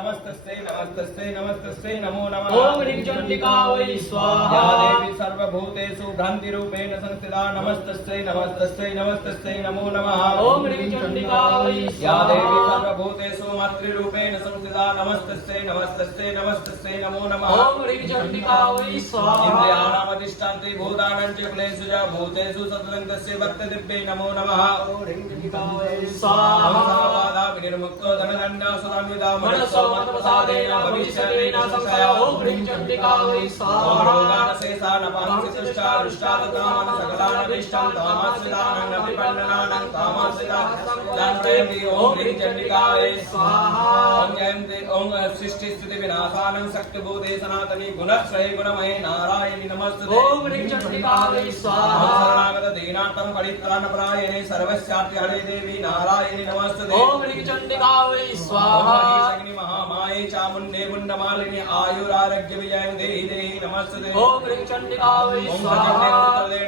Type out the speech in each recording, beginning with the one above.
नमस्तस्यै नमस्तस्यै नमस्तस्यै नमो नमः। ओम ह्रीं चंडिका वै स्वाहा। या देवी सर्वभूतेषु भ्रान्तिरूपेण संस्थिता नमस्तस्यै नमस्तस्यै नमस्तस्यै नमो नमः। ओम ह्रीं चंडिका वै या देवी स्वाहा। सर्वभूतेषु मातृरूपेण संस्थिता नमस्तस्यै नमस्तस्यै नमस्तस्यै नमो नमः। ओम ह्रीं चंडिका वै स्वाहा। इन्द्रियाणामधिष्ठान्त्री भूतानां च क्लेषु च भूतेषु सततस्य वर्तदिव्यै नमो नमः। ओम ह्रीं चंडिका वै स्वाहा। सर्वबाधा विनिर्मुक्तो धनधान्या सुधान्विता मनस्सो मत्प्रसादेन भविष्यति न संशय। ओम ह्रीं चंडिका वै स्वाहा। ओम रोगानशेषानपांसितुष्टारुष्टादुकामान् सकलानभीष्टां तामाश्रितानां अभिपन्ननानां तामाश्रितान् ओम ह्रीं चंडिका वै स्वाहा। ओम जयन्ते ओम सृष्टिस्थितिविनाशानं शक्तिभूते सनातनी गुणश्रये गुणमये नारायणि नमस्तुते। ओम ह्रीं चंडिका वै स्वाहा। शरणागत दीनार्थं परित्राणपरायणे सर्वस्यापि हरे देवी नारायणि नमस्तुते। ओम ह्रीं चंडिका वै स्वाहा। अग्नि महामाये चामुण्डे मुण्डमालिनि आयुरारोग्य विजयं देहि देहि नमस्तुते। ओम ह्रीं चंडिका वै ओम स्वाहा।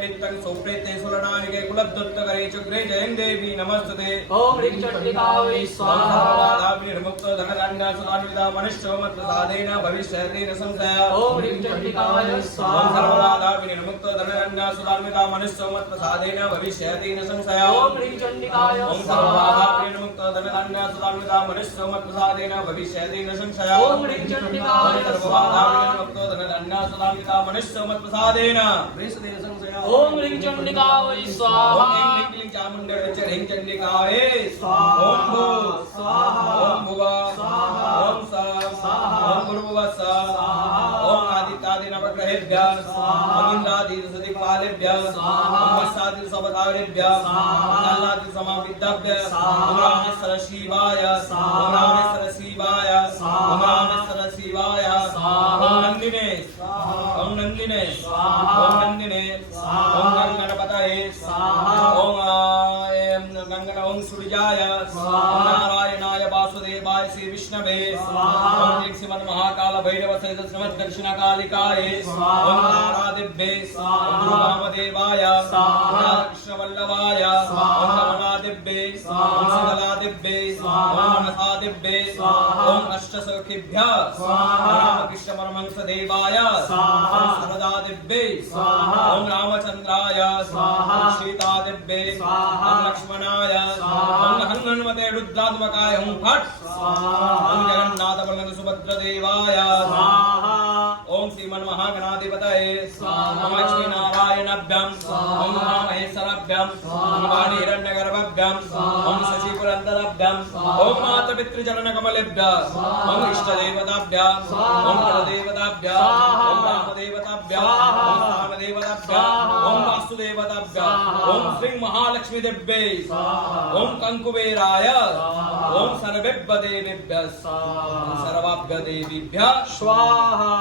नित्यं सुप्रेते सुरनानिके कुलद्दुत्तकरे चुग्रे जयं देवी नमस्तुते। ओम ह्रीं चंडिका वै स्वाहा। सर्वबाधाविनिर्मुक्तो धनधान्या सुधान्विता मनुष्यो मत्प्रसादेन भविष्यति न संशय। ओम ह्रीं चंडिका वै स्वाहा। सर्वबाधाविनिर्मुक्तो धनधान्या सुधान्विता मनुष्यो मत्प्रसादेन भविष्यति न संशय। ओम ह्रीं चंडिका वै ओम स्वाहा। सर्वबाधाविनिर्मुक्तो धनधान्या सुधान्विता मनुष्यो मत्प्रसादेन भविष्यति न संशय। ओम ह्रीं चंडिका वै स्वाहा। सर्वबाधाविनिर्मुक्तो धनधान्या सुधान्विता मनुष्यो मत्प्रसादेन भविष्यति न संशय। ओम ह्रीं चंडिका वै स्वाहा। ओम ह्रीं क्लीं चामुण्डे ह्रीं चण्डिकायै स्वाहा। ओम भू स्वाहा। ओम भुवा स्वाहा। ओम सा स्वाहा। ओम भूर्भुवः स्वाहा। ओम आदित्यादि नवग्रहेभ्यः स्वाहा। ओम इंद्रादिदिक्पालेभ्यः स्वाहा। ओम वत्सादि सवतारेभ्यः स्वाहा। ओम नल्लादि समाविद्याभ्यः स्वाहा। ओम रामेश्वर शिवाय स्वाहा। ओम रामेश्वर शिवाय स्वाहा। ओम रामेश्वर शिवाय स्वाहा। ओम नंदिने स्वाहा। ओम नंदिने स्वाहा। ओम नंदिने स्वाहा। ओम गणपतये स्वाहा। ओम गंगण ओम सूर्याय स्वाहा। ओम नारायणाय वासुदेवाय श्री विष्णवे स्वाहा। ओम श्रीमन् महाकाल भैरव सहित श्रीमद् दक्षिणकालिकाय स्वाहा। ओम नारादिभ्ये स्वाहा। ओम वामदेवाय स्वाहा। ओम कृष्णवल्लभाय स्वाहा। ओम रमणादिभ्ये स्वाहा। ओम शीतलादिभ्ये स्वाहा। ओम मनसादिभ्ये स्वाहा। ओम अष्टसखिभ्यः स्वाहा। ओम रामकृष्ण परमहंस देवाय स्वाहा। ओम सरदादिभ्ये स्वाहा। ओम रामचंद्राय स्वाहा। ओम सीतादिभ्ये स्वाहा। ओम लक्ष्मणाय स्वाहा। ओम हनुमते रुद्रात्मकाय ओम फट् स्वाहा। ओम जगन्नाथ बलदेव सुभद्र देवाय स्वाहा। ओम श्रीमन् महागणाधिपतये स्वाहा। ओम लक्ष्मी नारायणाभ्यां स्वाहा। ओम महेश्वराभ्यां स्वाहा। ओम वाणी हिरण्यगर्भाभ्यां स्वाहा। ओम शशि पुरन्दराभ्यां स्वाहा। ओम माता पितृचरण कमलेभ्यः स्वाहा। ओम इष्ट देवताभ्यां स्वाहा। ओम कुलदेवताभ्यां स्वाहा। ओम रामदेवताभ्यां स्वाहा। ओम रामदेवताभ्यां स्वाहा। ओम वासुदेवताभ्यां स्वाहा। ओम श्री महालक्ष्मी देव्यै स्वाहा। ओम कंकुबेराय स्वाहा। ओम सर्वेभ्य देवेभ्यः स्वाहा। सर्वाभ्य देवीभ्यः स्वाहा।